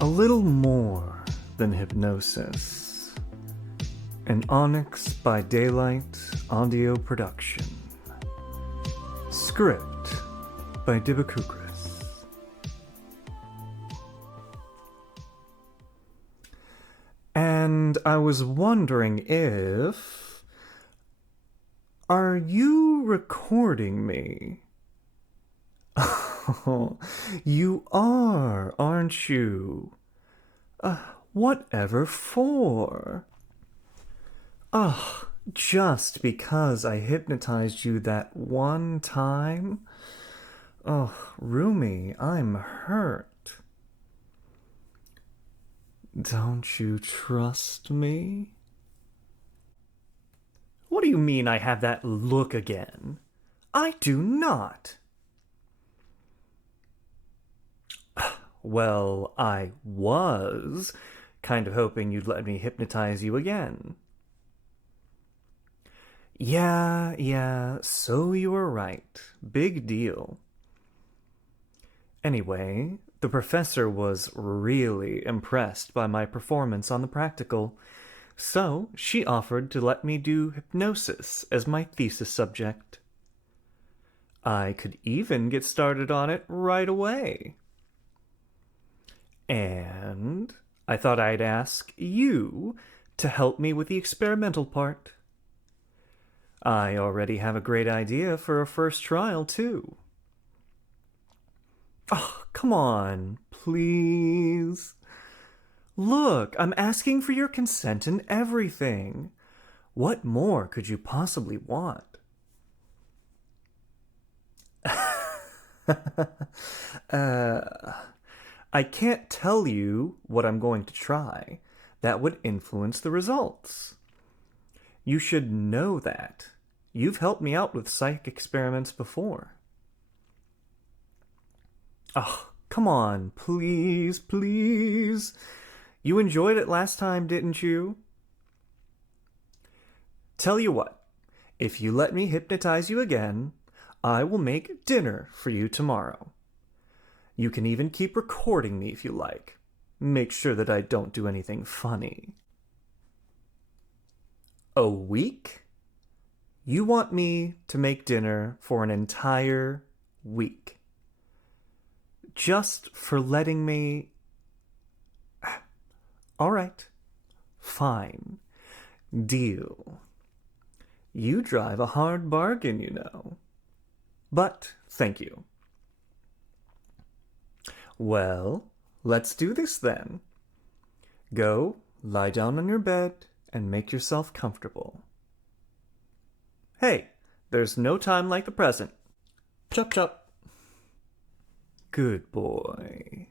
A little more than hypnosis. An Onyx by Daylight audio production. Script by Dibakukris. And I was wondering if... Are you recording me? Oh, you are, aren't you? Whatever for? Just because I hypnotized you that one time? Oh, Rumi, I'm hurt. Don't you trust me? What do you mean I have that look again? I do not. Well, I was kind of hoping you'd let me hypnotize you again. Yeah, so you were right. Big deal. Anyway, the professor was really impressed by my performance on the practical, so she offered to let me do hypnosis as my thesis subject. I could even get started on it right away. And I thought I'd ask you to help me with the experimental part. I already have a great idea for a first trial, too. Oh, come on, please. Look, I'm asking for your consent and everything. What more could you possibly want? I can't tell you what I'm going to try. That would influence the results. You should know that. You've helped me out with psych experiments before. Oh, come on, please, please. You enjoyed it last time, didn't you? Tell you what, if you let me hypnotize you again, I will make dinner for you tomorrow. You can even keep recording me if you like. Make sure that I don't do anything funny. A week? You want me to make dinner for an entire week? Just for letting me... All right. Fine. Deal. You drive a hard bargain, you know. But thank you. Well, let's do this then. Go, lie down on your bed, and make yourself comfortable. Hey, there's no time like the present. Chop chop. Good boy.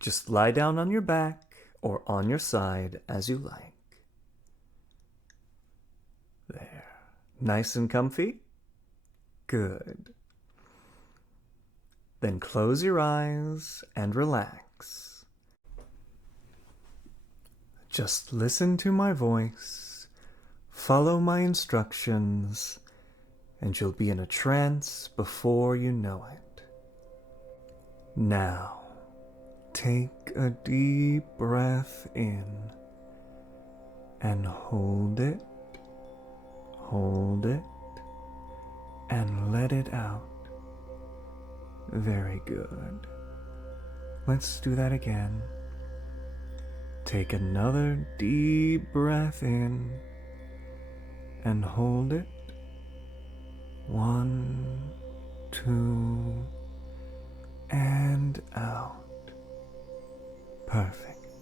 Just lie down on your back or on your side as you like. There. Nice and comfy? Good. Then close your eyes and relax. Just listen to my voice, follow my instructions, and you'll be in a trance before you know it. Now, take a deep breath in and hold it, and let it out. Very good. Let's do that again. Take another deep breath in and hold it. 1, 2, and out. Perfect.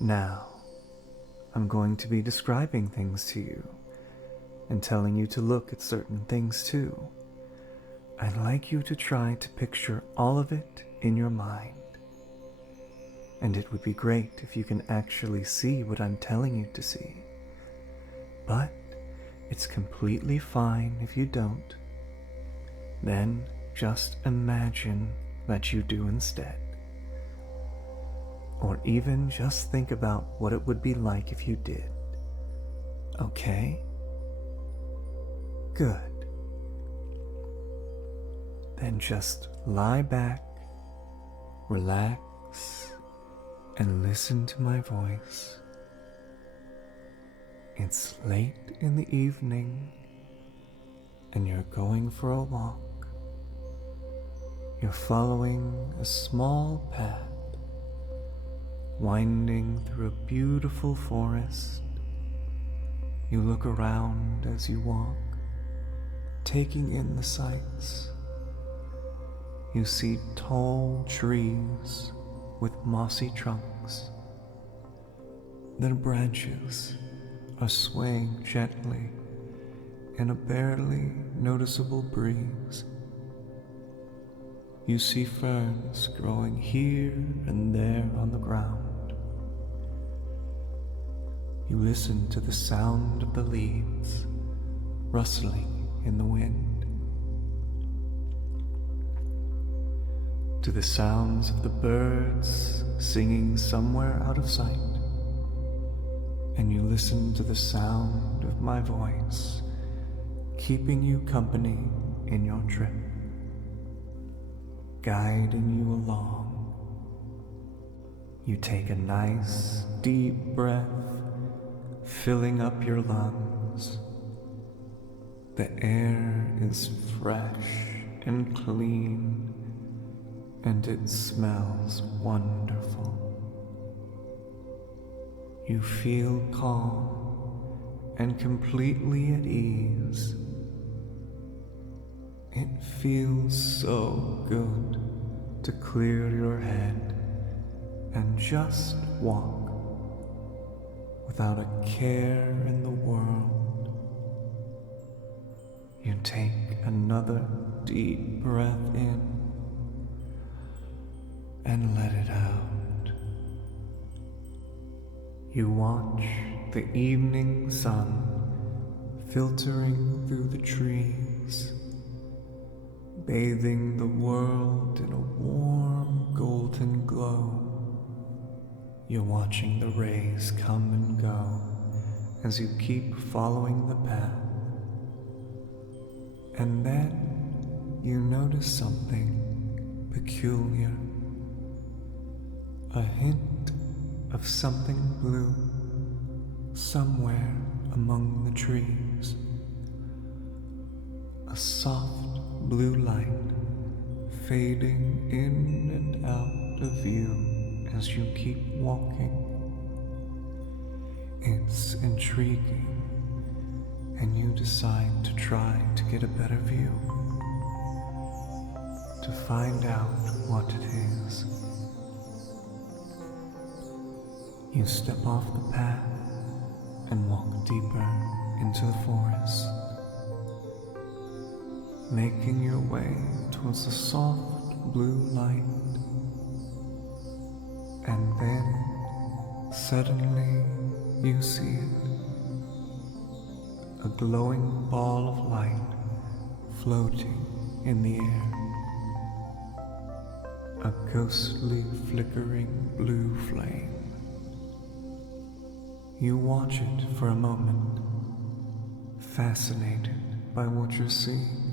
Now, I'm going to be describing things to you and telling you to look at certain things too. I'd like you to try to picture all of it in your mind. And it would be great if you can actually see what I'm telling you to see. But it's completely fine if you don't. Then just imagine that you do instead. Or even just think about what it would be like if you did. Okay? Good. Then just lie back, relax, and listen to my voice. It's late in the evening, and you're going for a walk. You're following a small path, winding through a beautiful forest. You look around as you walk, taking in the sights. You see tall trees with mossy trunks. Their branches are swaying gently in a barely noticeable breeze. You see ferns growing here and there on the ground. You listen to the sound of the leaves rustling in the wind, to the sounds of the birds singing somewhere out of sight, and you listen to the sound of my voice keeping you company in your trip, guiding you along. You take a nice deep breath, filling up your lungs. The air is fresh and clean, and it smells wonderful. You feel calm and completely at ease. It feels so good to clear your head and just walk without a care in the world. You take another deep breath in and let it out. You watch the evening sun filtering through the trees, bathing the world in a warm golden glow. You're watching the rays come and go as you keep following the path. And then you notice something peculiar. A hint of something blue somewhere among the trees. A soft blue light fading in and out of view as you keep walking. It's intriguing, and you decide to try to get a better view, to find out what it is. You step off the path and walk deeper into the forest, making your way towards the soft blue light. And then, suddenly, you see it. A glowing ball of light floating in the air. A ghostly, flickering blue flame. You watch it for a moment, fascinated by what you're seeing.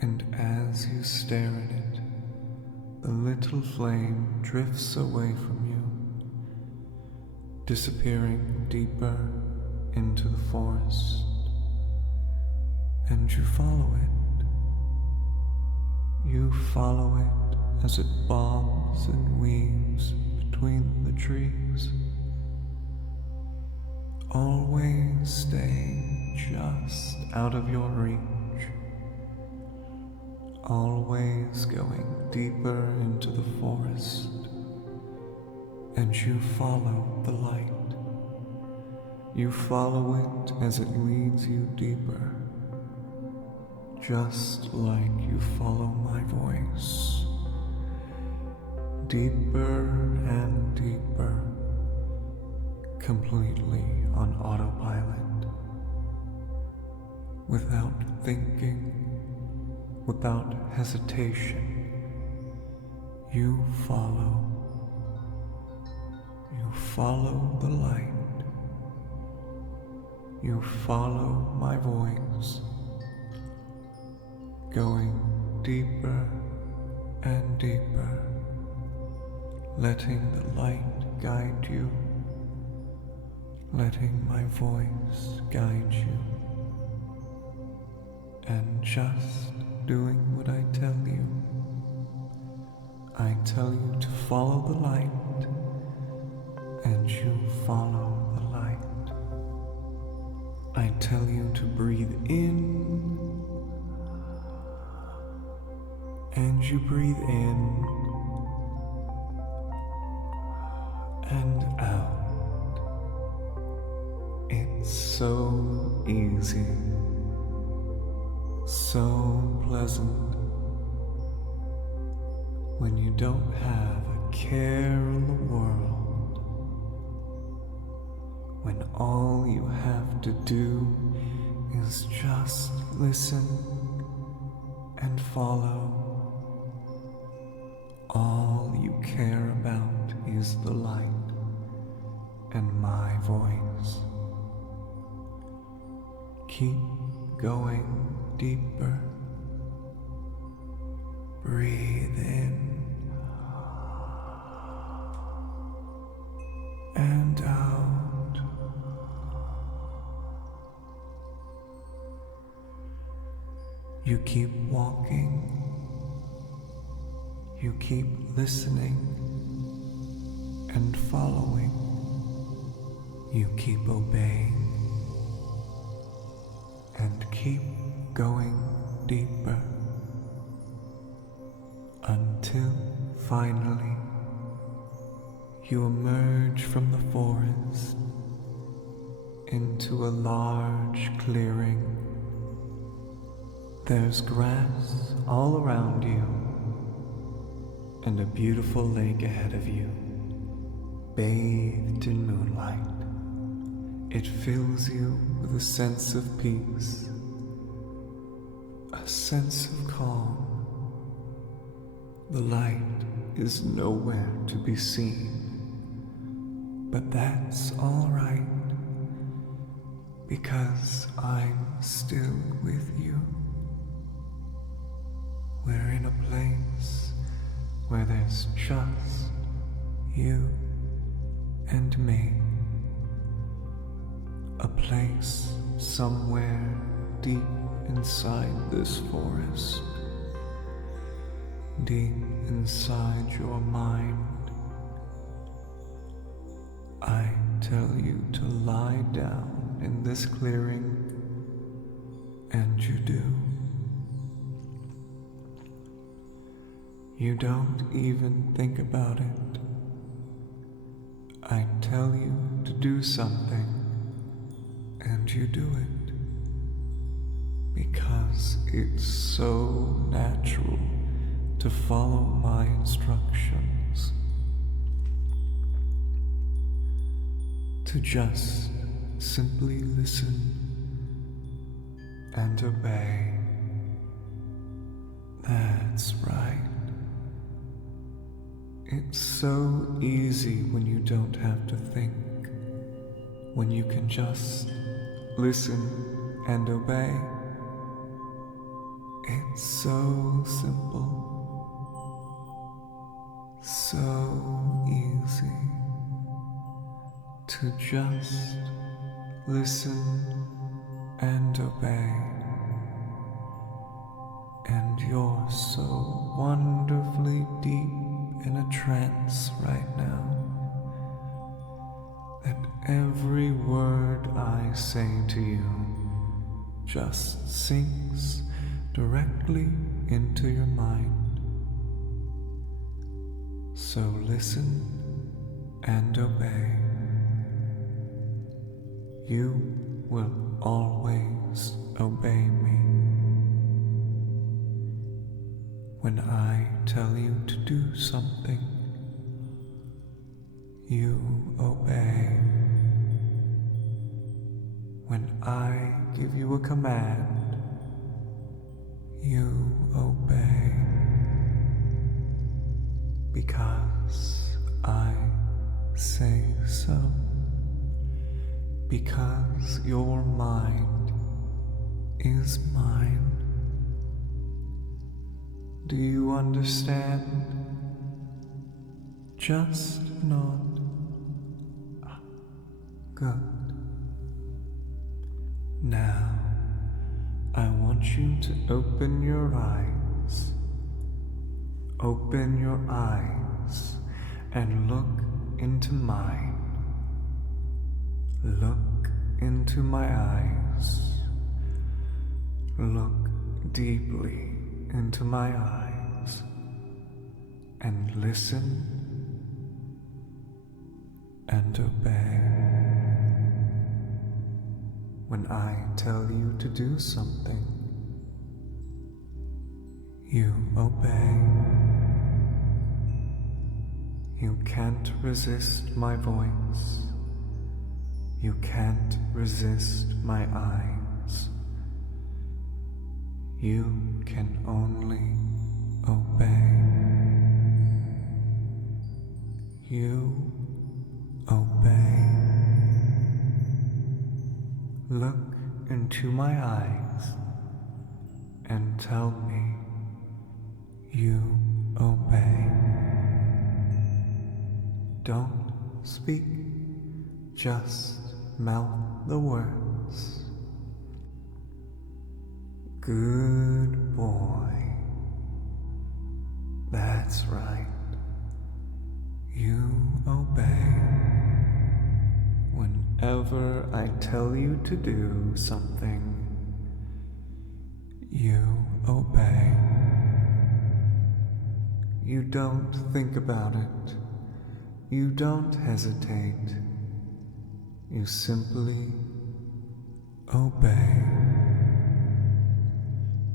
And as you stare at it, the little flame drifts away from you, disappearing deeper into the forest. And you follow it. You follow it as it bobs and weaves between the trees, always staying just out of your reach, always going deeper into the forest, and you follow the light. You follow it as it leads you deeper, just like you follow my voice, deeper and deeper, completely on autopilot, without thinking, without hesitation. You follow the light. You follow my voice. going deeper and deeper, letting the light guide you, letting my voice guide you, and just doing what I tell you. I tell you to follow the light, and you follow the light. I tell you to breathe in, and you breathe in and out. It's so easy, so pleasant, when you don't have a care in the world, when all you have to do is just listen and follow. All you care about is the light and my voice. Keep going deeper. Breathe in and out. You keep walking. You keep listening and following. You keep obeying and keep going deeper until finally you emerge from the forest into a large clearing. There's grass all around you and a beautiful lake ahead of you, bathed in moonlight. It fills you with a sense of peace, a sense of calm. The light is nowhere to be seen, but that's all right, because I'm still with you. We're in a place where there's just you and me. A place somewhere deep inside this forest, deep inside your mind. I tell you to lie down in this clearing, and you do. You don't even think about it. I tell you to do something, and you do it, because it's so natural to follow my instructions, to just simply listen and obey. That's right. It's so easy when you don't have to think, when you can just listen and obey. It's so simple, so easy to just listen and obey. And you're so wonderfully deep in a trance right now that every word I say to you just sinks directly into your mind. So listen and obey. You will always obey me. When I tell you to do something, you obey. When I give you a command, you obey. Because I say so. Because your mind is mine, Do you understand? Just nod. Good. Now, I want you to open your eyes. Open your eyes and look into mine. Look into my eyes. Look deeply into my eyes and listen and obey. When I tell you to do something, you obey. You can't resist my voice. You can't resist my eyes. You can only obey. You obey. Look into my eyes and tell me you obey. Don't speak, just mouth the words. Good boy. That's right. You obey. Whenever I tell you to do something, you obey. You don't think about it. You don't hesitate. You simply obey.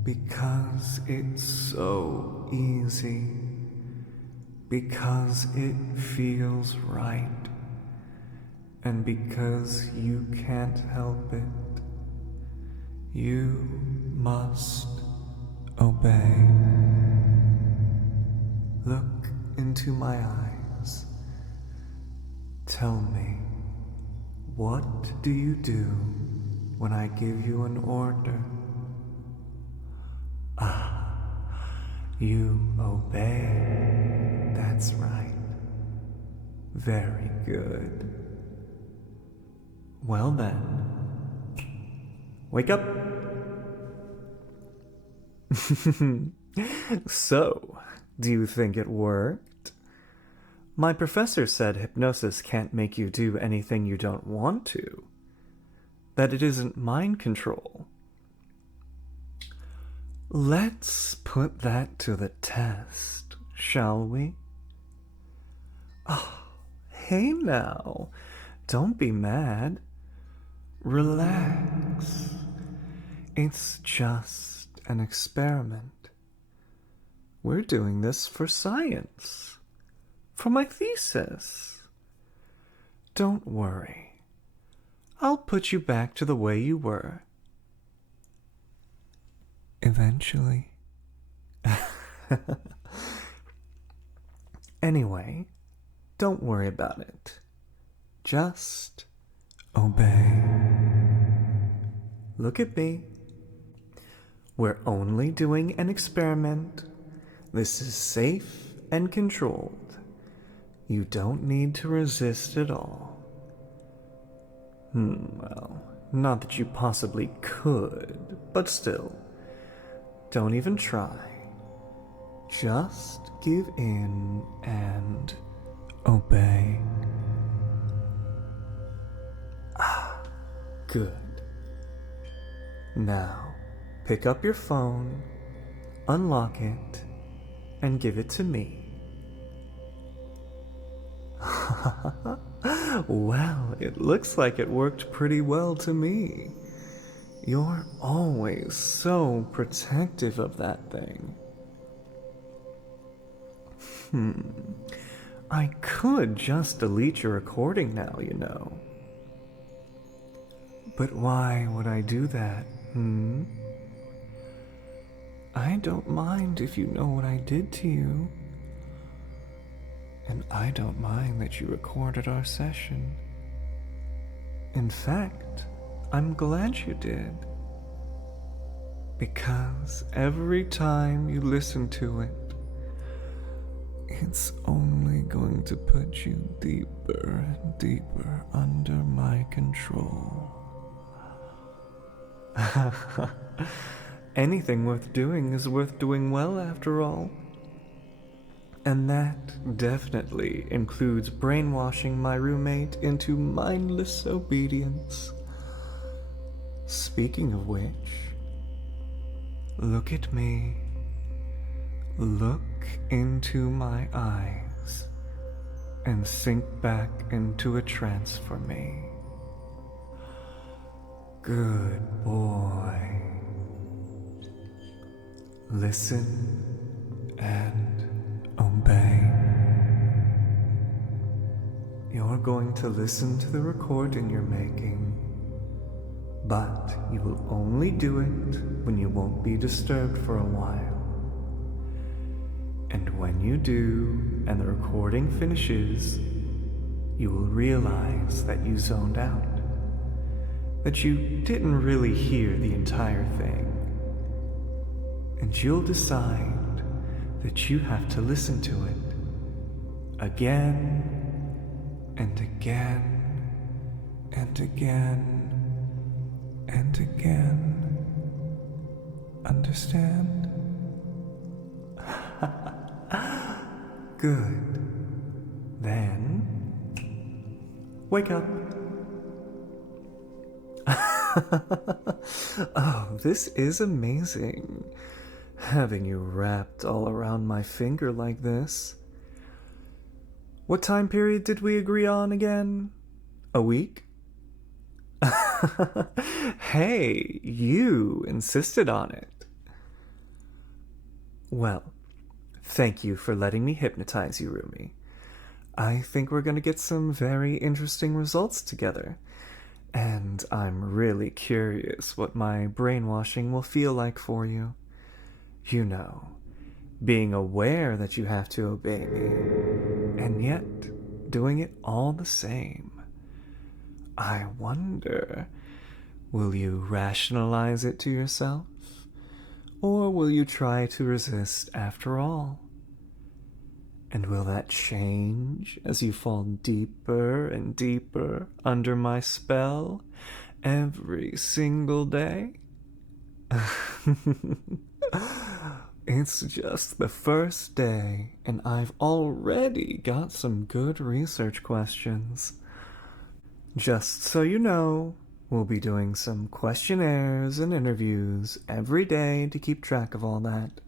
Because it's so easy. Because it feels right. And because you can't help it, you must obey. Look into my eyes. Tell me, what do you do when I give you an order? You obey. That's right. Very good. Well then, wake up. So, do you think it worked? My professor said hypnosis can't make you do anything you don't want to. That it isn't mind control. Let's put that to the test, shall we? Oh, hey now, don't be mad. Relax. It's just an experiment. We're doing this for science. For my thesis. Don't worry. I'll put you back to the way you were. Eventually. Anyway, don't worry about it. Just obey. Look at me. We're only doing an experiment. This is safe and controlled. You don't need to resist at all. Well, not that you possibly could, but still. Don't even try. Just give in and obey. Good. Now, pick up your phone, unlock it, and give it to me. Well, it looks like it worked pretty well to me. You're always so protective of that thing. I could just delete your recording now, you know. But why would I do that, I don't mind if you know what I did to you. And I don't mind that you recorded our session. In fact, I'm glad you did. Because every time you listen to it, it's only going to put you deeper and deeper under my control. Anything worth doing is worth doing well, after all. And that definitely includes brainwashing my roommate into mindless obedience. Speaking of which, look at me. Look into my eyes and sink back into a trance for me. Good boy. Listen and obey. You're going to listen to the recording you're making, but you will only do it when you won't be disturbed for a while. And when you do, and the recording finishes, you will realize that you zoned out, that you didn't really hear the entire thing. And you'll decide that you have to listen to it again and again and again and again. Understand? Good. Then, wake up. Oh, this is amazing. Having you wrapped all around my finger like this. What time period did we agree on again? A week? Hey, you insisted on it. Well, thank you for letting me hypnotize you, Rumi. I think we're going to get some very interesting results together. And I'm really curious what my brainwashing will feel like for you. You know, being aware that you have to obey me, and yet doing it all the same. I wonder, will you rationalize it to yourself? Or will you try to resist after all? And will that change as you fall deeper and deeper under my spell every single day? It's just the first day, and I've already got some good research questions. Just so you know, we'll be doing some questionnaires and interviews every day to keep track of all that.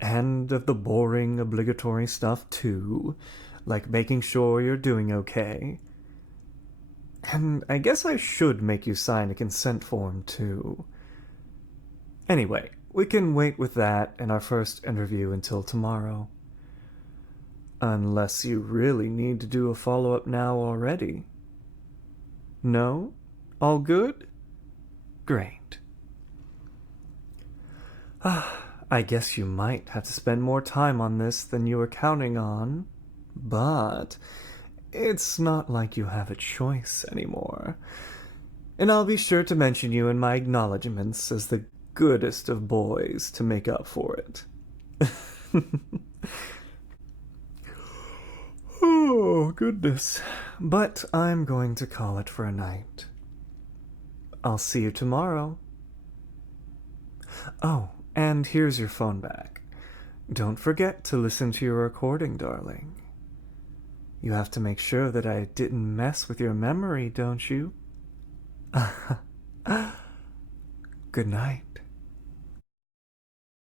And of the boring, obligatory stuff too, like making sure you're doing okay. And I guess I should make you sign a consent form too. Anyway, we can wait with that and our first interview until tomorrow. Unless you really need to do a follow-up now already. No? All good? Great. I guess you might have to spend more time on this than you were counting on, but it's not like you have a choice anymore. And I'll be sure to mention you in my acknowledgments as the goodest of boys to make up for it. Oh, goodness. But I'm going to call it for a night. I'll see you tomorrow. Oh, and here's your phone back. Don't forget to listen to your recording, darling. You have to make sure that I didn't mess with your memory, don't you? Good night.